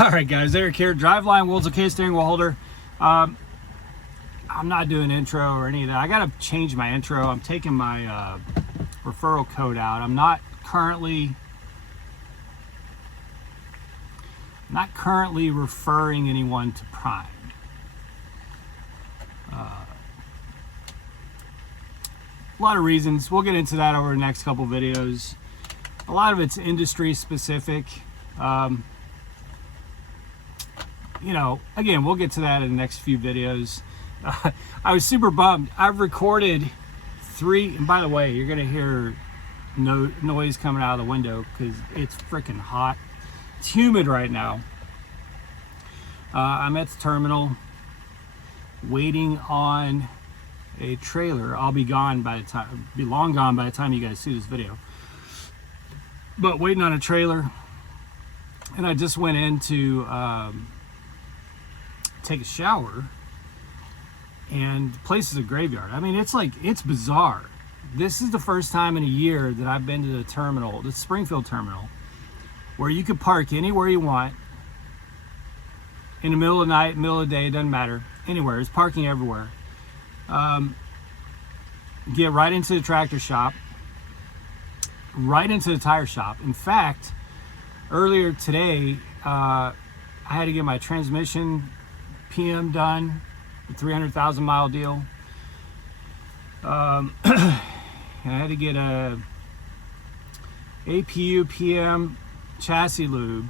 All right, guys, Eric here. Driveline, wheels, okay, steering wheel holder. I'm not doing intro or any of that. I got to change my intro. I'm taking my referral code out. I'm not currently referring anyone to Prime. A lot of reasons. We'll get into that over the next couple videos. A lot of it's industry specific. You know, again, we'll get to that in the next few videos. I was super bummed. I've recorded 3, and by the way, you're gonna hear noise coming out of the window because it's freaking hot. It's humid right now. I'm at the terminal waiting on a trailer. I'll be long gone by the time you guys see this video. But waiting on a trailer, and I just went in to take a shower, and the place is a graveyard. I mean, it's bizarre. This is the first time in a year that I've been to the terminal, the Springfield terminal, where you could park anywhere you want, in the middle of the night, middle of the day, it doesn't matter, anywhere. There's parking everywhere. Get right into the tractor shop, right into the tire shop. In fact, earlier today, I had to get my transmission PM done, the 300,000 mile deal. And I had to get a APU PM chassis lube.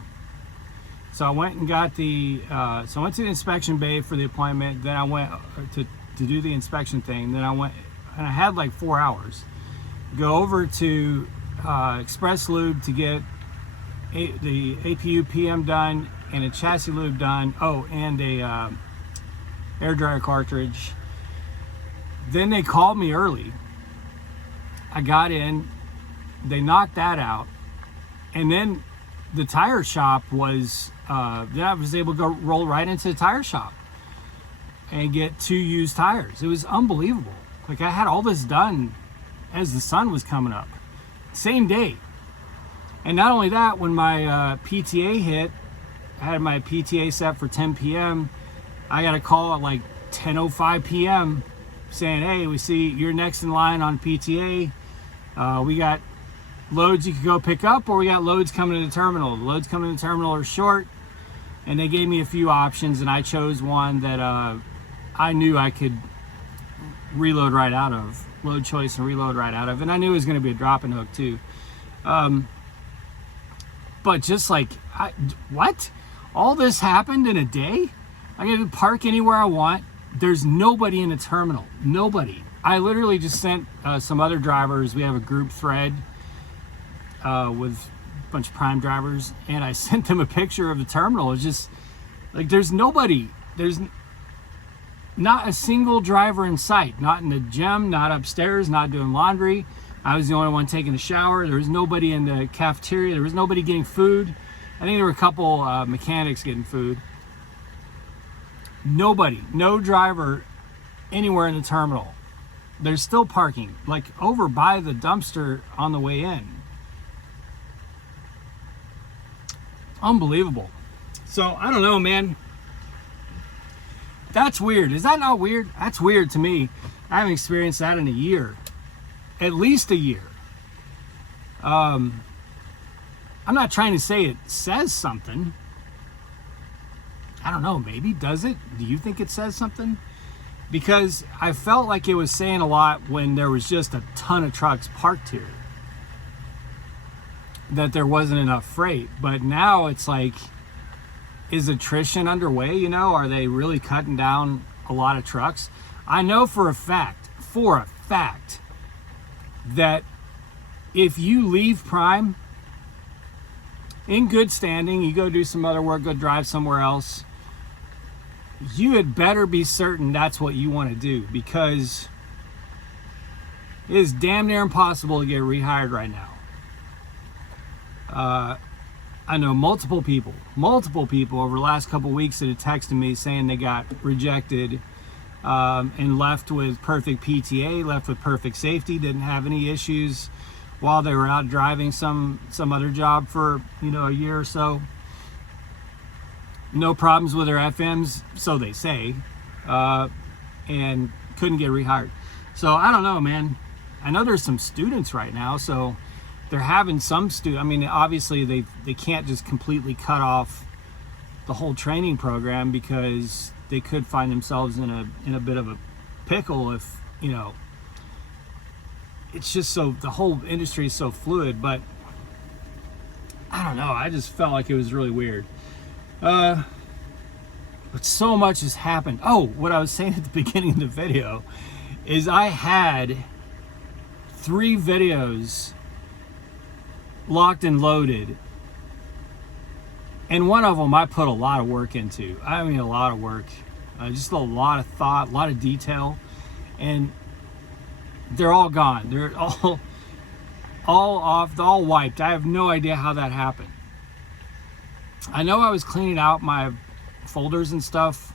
So I went and got the, so I went to the inspection bay for the appointment. Then I went to do the inspection thing. Then I went, and I had like 4 hours. Go over to Express Lube to get the APU PM done and a chassis lube done. Oh, and a air dryer cartridge. Then they called me early. I got in, they knocked that out, and then the tire shop was then I was able to go roll right into the tire shop and get 2 used tires. It was unbelievable. Like, I had all this done as the sun was coming up, same day. And not only that, when my PTA hit, I had my PTA set for 10 p.m. I got a call at like 10:05 p.m. saying, hey, we see you're next in line on PTA. We got loads you could go pick up, or we got loads coming to the terminal. The loads coming to the terminal are short, and they gave me a few options, and I chose one that I knew I could reload right out of. Load choice and reload right out of, and I knew it was going to be a dropping hook too. But just like, what? All this happened in a day? I get to park anywhere I want. There's nobody in the terminal. Nobody. I literally just sent some other drivers. We have a group thread with a bunch of Prime drivers, and I sent them a picture of the terminal. It's just like, there's nobody. There's not a single driver in sight. Not in the gym, not upstairs, not doing laundry. I was the only one taking a shower. There was nobody in the cafeteria. There was nobody getting food. I think there were a couple mechanics getting food. Nobody, no driver anywhere in the terminal. There's still parking, like over by the dumpster on the way in. Unbelievable. So I don't know, man. That's weird. Is that not weird? That's weird to me. I haven't experienced that in a year. At least a year. I'm not trying to say it says something. I don't know, maybe. Does it? Do you think it says something? Because I felt like it was saying a lot when there was just a ton of trucks parked here, that there wasn't enough freight. But now it's like, is attrition underway? You know, are they really cutting down a lot of trucks? I know for a fact, that if you leave Prime in good standing, you go do some other work, go drive somewhere else, you had better be certain that's what you want to do, because it is damn near impossible to get rehired right now. I know multiple people over the last couple weeks that have texted me saying they got rejected and left with perfect PTA, left with perfect safety, didn't have any issues while they were out driving some other job for, you know, a year or so. no problems with her FMs, so they say, and couldn't get rehired. So I don't know, man. I know there's some students right now, so they're having some I mean, obviously they can't just completely cut off the whole training program, because they could find themselves in a bit of a pickle if, you know, it's just so, the whole industry is so fluid. But I don't know, I just felt like it was really weird. But so much has happened. Oh, what I was saying at the beginning of the video is I had 3 videos locked and loaded, and one of them I put a lot of work into. I mean, a lot of work, just a lot of thought, a lot of detail, and they're all gone. They're all off, all wiped. I have no idea how that happened. I know I was cleaning out my folders and stuff,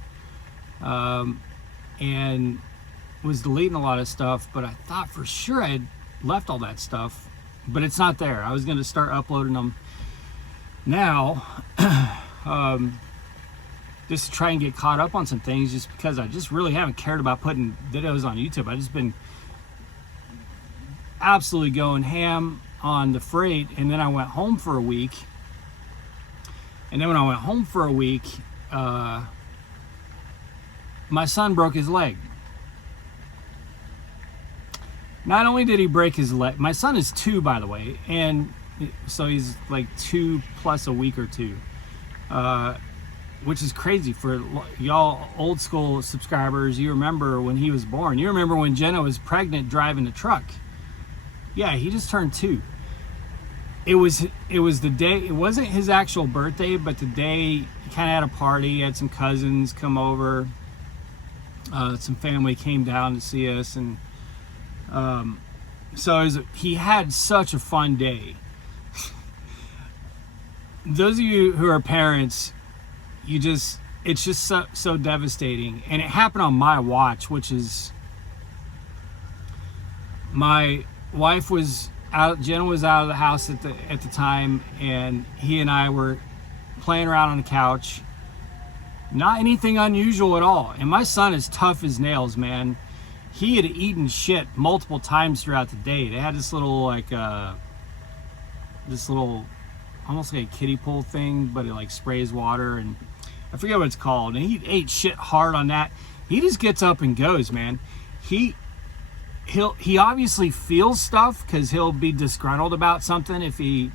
and was deleting a lot of stuff, but I thought for sure I had left all that stuff, but it's not there. I was going to start uploading them now, just to try and get caught up on some things, just because I just really haven't cared about putting videos on YouTube. I've just been absolutely going ham on the freight, and then I went home for a week. And then when I went home for a week, my son broke his leg. Not only did he break his leg, my son is 2, by the way, and so he's like 2 plus a week or 2, which is crazy for y'all old school subscribers. You remember when he was born. You remember when Jenna was pregnant driving the truck. Yeah, he just turned 2. It was the day, it wasn't his actual birthday, but the day he kind of had a party, had some cousins come over, some family came down to see us, and so he had such a fun day. Those of you who are parents, it's just so devastating, and it happened on my watch, which is, my wife was out, Jenna was out of the house at the time, and he and I were playing around on the couch. Not anything unusual at all. And my son is tough as nails, man. He had eaten shit multiple times throughout the day. They had this little, like, almost like a kiddie pool thing, but it like sprays water, and I forget what it's called. And he ate shit hard on that. He just gets up and goes, man. He obviously feels stuff, because he'll be disgruntled about something if he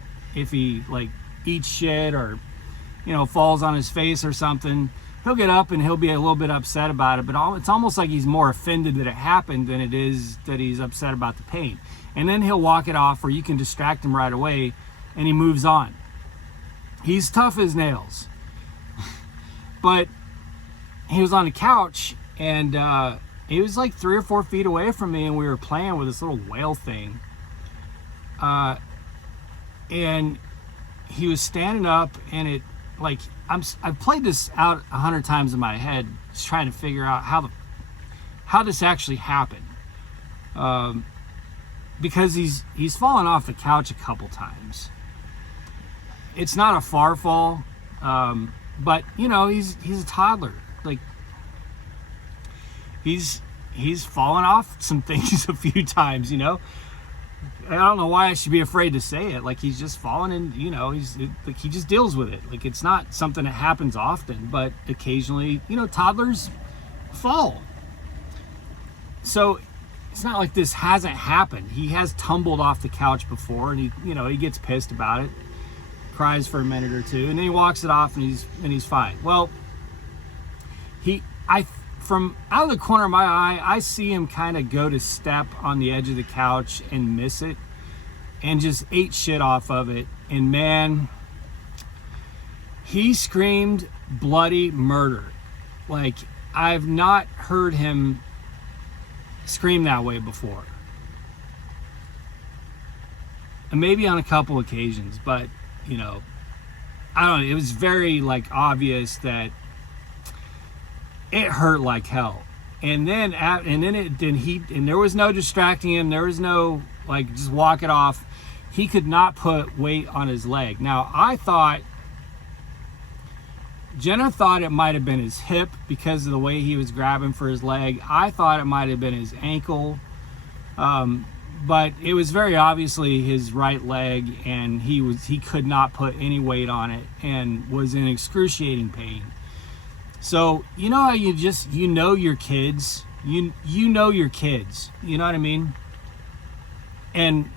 like eats shit, or, you know, falls on his face or something. He'll get up and he'll be a little bit upset about it, but it's almost like he's more offended that it happened than it is that he's upset about the pain. And then he'll walk it off, or you can distract him right away, and he moves on. He's tough as nails. But he was on the couch, and he was like 3 or 4 feet away from me, and we were playing with this little whale thing. And he was standing up, and it, like, I've played this out 100 times in my head, just trying to figure out how this actually happened. Because he's fallen off the couch a couple times. It's not a far fall, but you know, he's a toddler. Like, he's fallen off some things a few times, you know. I don't know why I should be afraid to say it. Like, he's just fallen, and, you know, he just deals with it. Like, it's not something that happens often, but occasionally, you know, toddlers fall. So it's not like this hasn't happened. He has tumbled off the couch before, and he gets pissed about it, cries for a minute or two, and then he walks it off, and he's fine. Well, from out of the corner of my eye, I see him kind of go to step on the edge of the couch and miss it, and just ate shit off of it. And man, he screamed bloody murder. Like, I've not heard him scream that way before. And maybe on a couple occasions, but, you know, I don't know. It was very, like, obvious that it hurt like hell. And then there was no distracting him. There was no, like, just walk it off. He could not put weight on his leg. Now, I thought Jenna thought it might have been his hip because of the way he was grabbing for his leg. I thought it might have been his ankle. But it was very obviously his right leg, and he could not put any weight on it and was in excruciating pain. So, you know how you know your kids, you know your kids, you know what I mean? And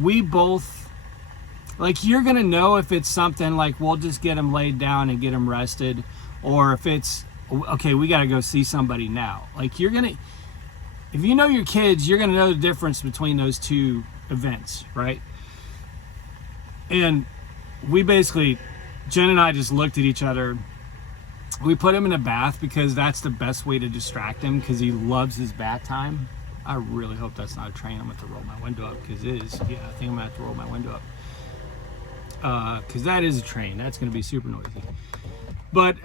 we both, like, you're going to know if it's something like, we'll just get him laid down and get him rested, or if it's, okay, we got to go see somebody now. Like, if you know your kids, you're going to know the difference between those two events, right? And we basically, Jen and I just looked at each other. We put him in a bath because that's the best way to distract him, because he loves his bath time. I really hope that's not a train. I'm going to have to roll my window up, because it is. Yeah, I think I'm going to have to roll my window up. Because that is a train. That's going to be super noisy. But,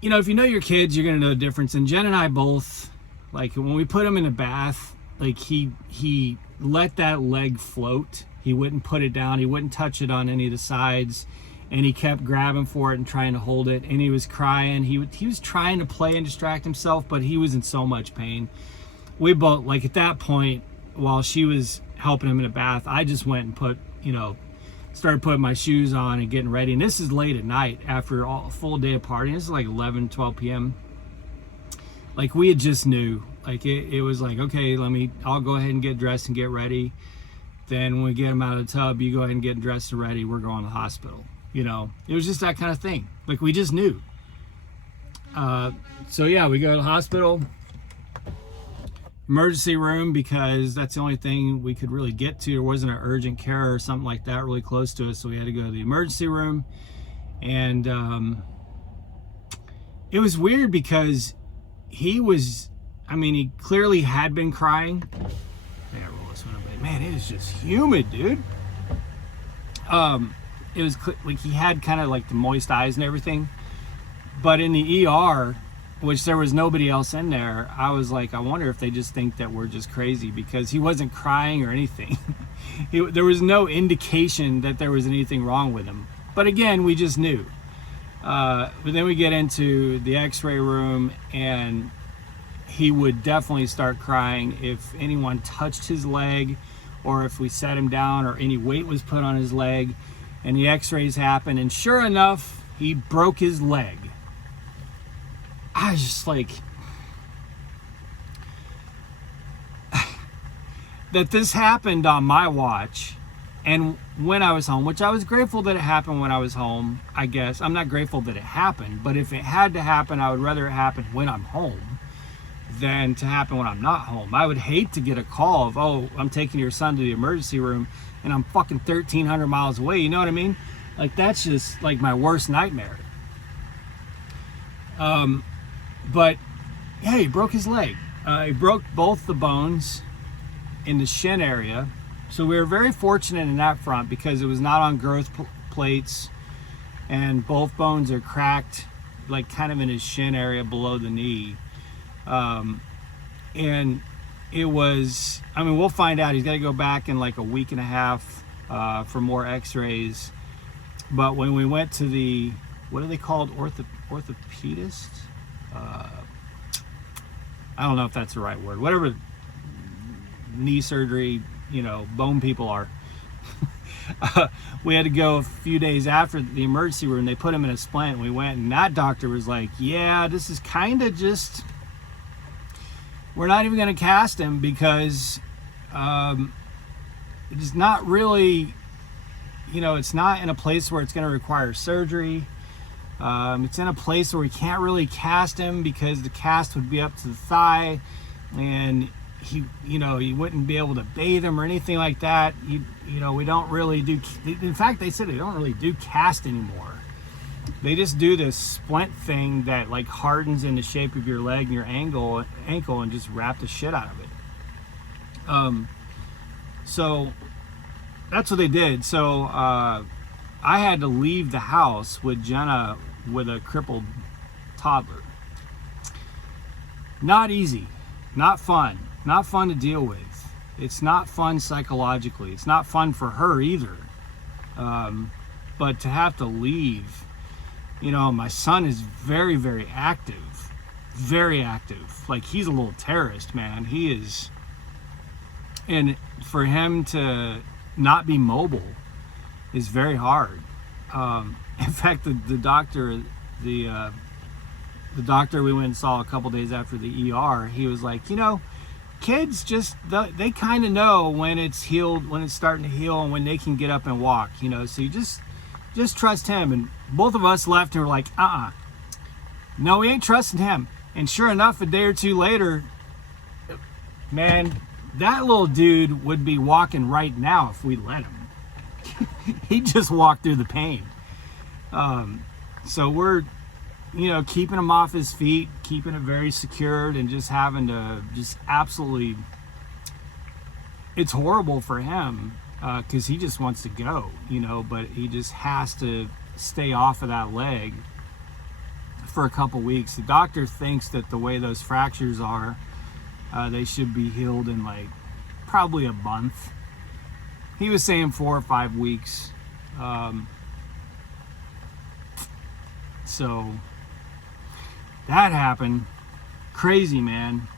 you know, if you know your kids, you're going to know the difference. And Jen and I both, like, when we put him in a bath, like, he let that leg float. He wouldn't put it down. He wouldn't touch it on any of the sides. And he kept grabbing for it and trying to hold it. And he was crying. He was trying to play and distract himself, but he was in so much pain. We both, like, at that point, while she was helping him in a bath, I just went and started putting my shoes on and getting ready. And this is late at night after a full day of partying. This is like 11, 12 p.m. Like, we had just knew. Like, it was like, okay, I'll go ahead and get dressed and get ready. Then when we get him out of the tub, you go ahead and get dressed and ready. We're going to the hospital. You know, it was just that kind of thing. Like, we just knew. So yeah, we go to the hospital, emergency room, because that's the only thing we could really get to. There wasn't an urgent care or something like that really close to us, so we had to go to the emergency room. And it was weird because he clearly had been crying. I gotta roll this one up. Man, it is just humid, dude. It was like he had kind of like the moist eyes and everything. But in the ER, which there was nobody else in there, I was like, I wonder if they just think that we're just crazy, because he wasn't crying or anything. There was no indication that there was anything wrong with him. But again, we just knew. But then we get into the x-ray room, and he would definitely start crying if anyone touched his leg, or if we set him down, or any weight was put on his leg. And the x-rays happened, and sure enough, he broke his leg. I was just like, that this happened on my watch and when I was home, which I was grateful that it happened when I was home, I guess. I'm not grateful that it happened, but if it had to happen, I would rather it happen when I'm home than to happen when I'm not home. I would hate to get a call of, oh, I'm taking your son to the emergency room and I'm fucking 1,300 miles away. You know what I mean? Like, that's just like my worst nightmare. But yeah, he broke his leg. He broke both the bones in the shin area. So we were very fortunate in that front, because it was not on growth plates, and both bones are cracked, like kind of in his shin area below the knee. And it was, we'll find out. He's got to go back in like a week and a half for more x-rays. But when we went to the, what are they called, orthopedist? I don't know if that's the right word. Whatever knee surgery, bone people are. We had to go a few days after the emergency room. They put him in a splint, and we went, and that doctor was like, yeah, this is kind of just, we're not even going to cast him, because it's not really, it's not in a place where it's going to require surgery. It's in a place where we can't really cast him, because the cast would be up to the thigh, and he wouldn't be able to bathe him or anything like that. We don't really do, in fact, they said they don't really do cast anymore. They just do this splint thing that like hardens in the shape of your leg and your ankle and just wrap the shit out of it. So that's what they did. So I had to leave the house with Jenna with a crippled toddler. Not easy, not fun to deal with. It's not fun psychologically. It's not fun for her either. But to have to leave You know, my son is very, very active. Very active. Like, he's a little terrorist, man. He is. And for him to not be mobile is very hard. In fact, the doctor, the doctor we went and saw a couple days after the ER, he was like, you know, kids just, they kind of know when it's healed, when it's starting to heal, and when they can get up and walk, you know. So you just trust him. And both of us left and were like, no, we ain't trusting him. And sure enough, a day or two later, man, that little dude would be walking right now if we let him. He just walked through the pain. So we're, you know, keeping him off his feet, keeping it very secured, and just having to just absolutely, it's horrible for him because he just wants to go, you know, but he just has to stay off of that leg for a couple weeks. The doctor thinks that the way those fractures are, they should be healed in like probably a month. He was saying 4 or 5 weeks. So that happened. Crazy, man.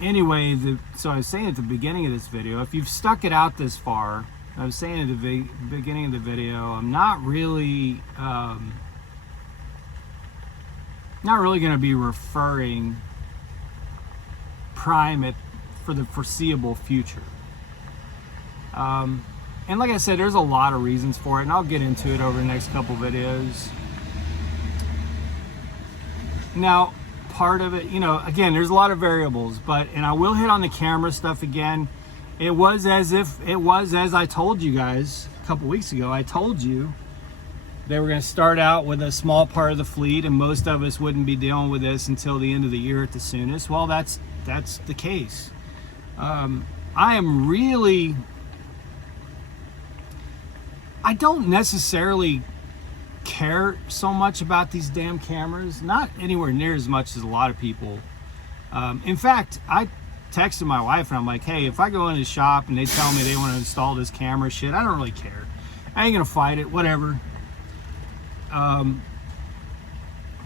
Anyway, so I was saying at the beginning of this video, if you've stuck it out this far, I was saying at the beginning of the video, I'm not really going to be referring Prime for the foreseeable future. And like I said, there's a lot of reasons for it, and I'll get into it over the next couple videos. Now, part of it, you know, again, there's a lot of variables, and I will hit on the camera stuff again. It was as I told you guys a couple weeks ago. I told you they were going to start out with a small part of the fleet, and most of us wouldn't be dealing with this until the end of the year at the soonest. Well, that's the case. I don't necessarily care so much about these damn cameras, not anywhere near as much as a lot of people. In fact, I texted my wife and I'm like, hey, if I go in the shop and they tell me they want to install this camera shit, I don't really care. I ain't gonna fight it, whatever.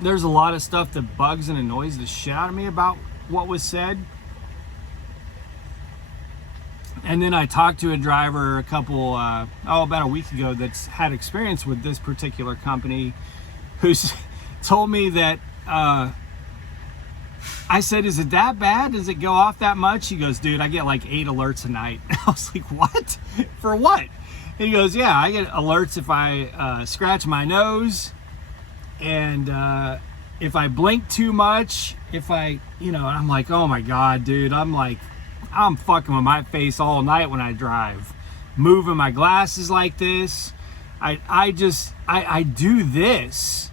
There's a lot of stuff that bugs and annoys the shit out of me about what was said. And then I talked to a driver about a week ago that's had experience with this particular company, who's told me that, I said, is it that bad? Does it go off that much? He goes, dude, I get like 8 alerts a night. I was like, what? For what? And he goes, yeah, I get alerts if I scratch my nose, and if I blink too much, if I, you know, I'm like, oh my God, dude, I'm fucking with my face all night when I drive, moving my glasses like this. I do this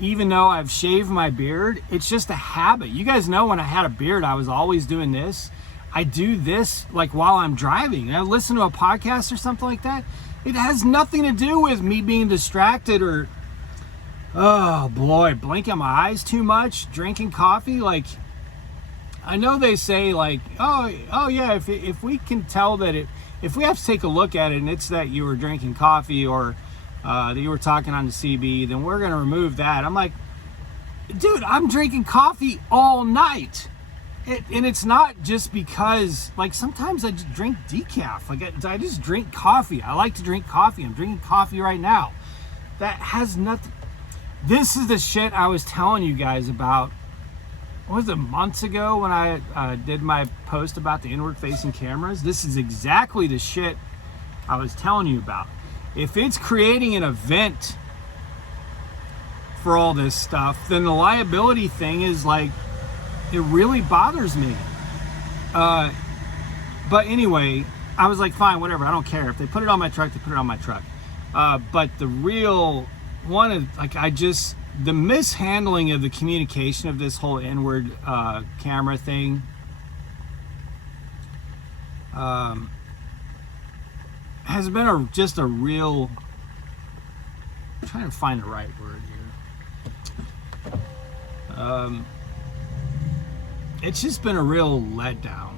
even though I've shaved my beard. It's just a habit. You guys know when I had a beard, I was always doing this. I do this like while I'm driving. I listen to a podcast or something like that. It has nothing to do with me being distracted or, oh boy, blinking my eyes too much, drinking coffee. Like, I know they say like, oh yeah, if we can tell that if we have to take a look at it and it's that you were drinking coffee or that you were talking on the CB, then we're gonna remove that. I'm like, dude, I'm drinking coffee all night. And it's not just because, like, sometimes I just drink decaf. Like, I just drink coffee. I like to drink coffee. I'm drinking coffee right now. That has nothing. This is the shit I was telling you guys about. What was it, months ago when I did my post about the inward-facing cameras? This is exactly the shit I was telling you about. If it's creating an event for all this stuff, then the liability thing is like, it really bothers me. But anyway, I was like, fine, whatever, I don't care. If they put it on my truck, they put it on my truck. But the real one is, like, the mishandling of the communication of this whole inward camera thing has been just a real, I'm trying to find the right word here. It's just been a real letdown.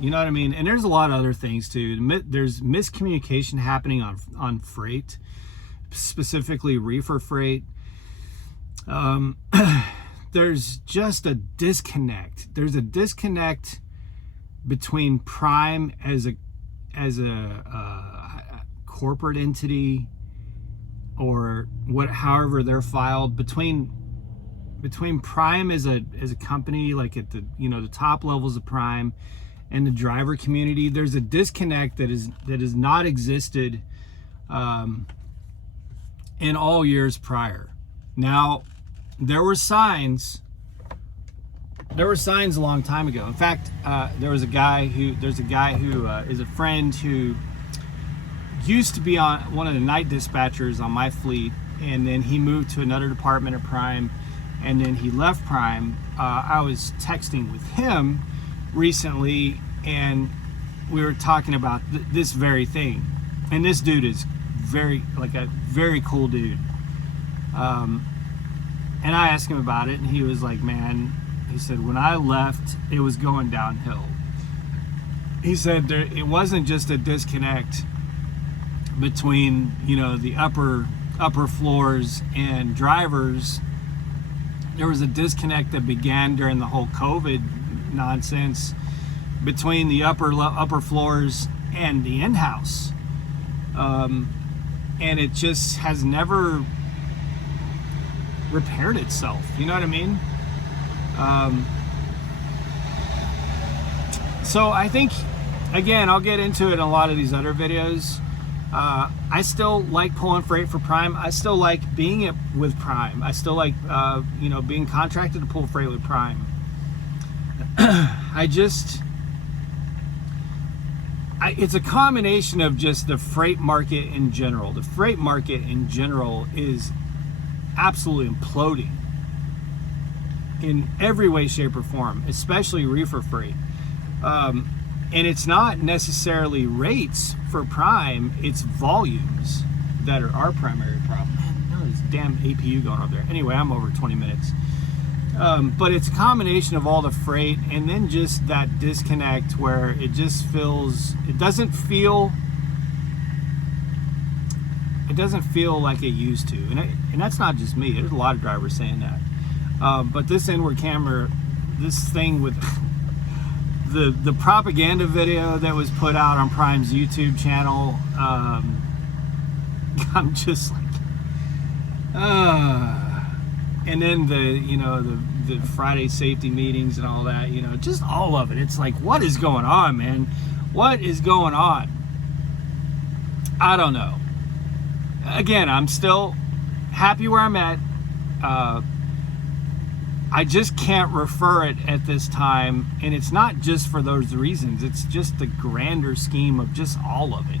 You know what I mean? And there's a lot of other things too. There's miscommunication happening on freight. specifically reefer freight, there's just a disconnect. There's a disconnect between Prime as a corporate entity, or however they're filed, between Prime as a company, like at the the top levels of Prime, and the driver community. There's a disconnect that has not existed in all years prior. Now, there were signs a long time ago. In fact, there's a guy who is a friend who used to be on one of the night dispatchers on my fleet, and then he moved to another department of Prime, and then he left Prime. I was texting with him recently, and we were talking about this very thing. And this dude is a very cool dude. And I asked him about it, and he was like, man, he said, when I left, it was going downhill. He said it wasn't just a disconnect between, the upper floors and drivers. There was a disconnect that began during the whole COVID nonsense between the upper floors and the in-house. And it just has never repaired itself. You know what I mean? So I think, again, I'll get into it in a lot of these other videos. I still like pulling freight for Prime. I still like being with Prime. I still like, being contracted to pull freight with Prime. It's a combination of just the freight market in general. The freight market in general is absolutely imploding in every way, shape, or form, especially reefer freight. And it's not necessarily rates for Prime, it's volumes that are our primary problem. Man, this damn APU going up there. Anyway, I'm over 20 minutes. But it's a combination of all the freight, and then just that disconnect where it just feels, it doesn't feel like it used to. And that's not just me. There's a lot of drivers saying that. But this inward camera, this thing with the propaganda video that was put out on Prime's YouTube channel, I'm just like, and then the Friday safety meetings and all that, just all of it. It's like, what is going on, man? What is going on? I don't know. Again, I'm still happy where I'm at. I just can't refer it at this time, and it's not just for those reasons. It's just the grander scheme of just all of it.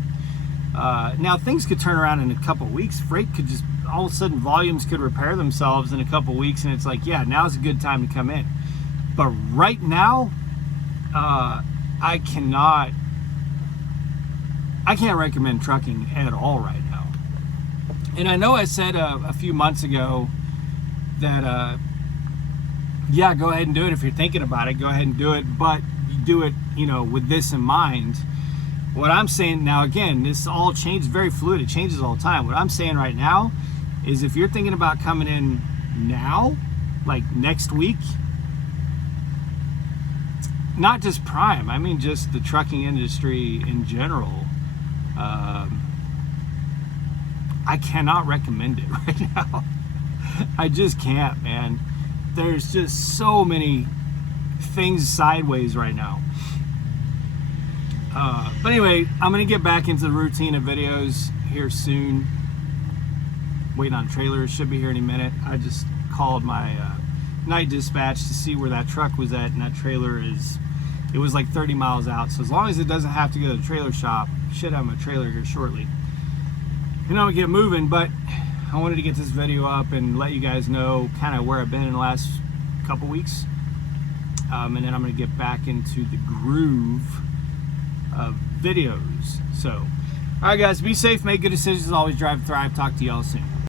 Now, things could turn around in a couple of weeks. Freight could just, all of a sudden, volumes could repair themselves in a couple of weeks, and it's like, yeah, now's a good time to come in. But right now, I can't recommend trucking at all right now. And I know I said a few months ago that, yeah, go ahead and do it. If you're thinking about it, go ahead and do it, but do it, with this in mind. What I'm saying now, again, this all changes, very fluid. It changes all the time. What I'm saying right now is, if you're thinking about coming in now, like next week, not just Prime, I mean just the trucking industry in general, I cannot recommend it right now. I just can't, man. There's just so many things sideways right now. But anyway, I'm going to get back into the routine of videos here soon. Waiting on trailers, should be here any minute. I just called my night dispatch to see where that truck was at, and that trailer it was like 30 miles out. So as long as it doesn't have to go to the trailer shop, I should have my trailer here shortly. And I'll get moving, but I wanted to get this video up and let you guys know kind of where I've been in the last couple weeks. And then I'm going to get back into the groove of videos. So, all right, guys, be safe, make good decisions, always drive, thrive. Talk to y'all soon.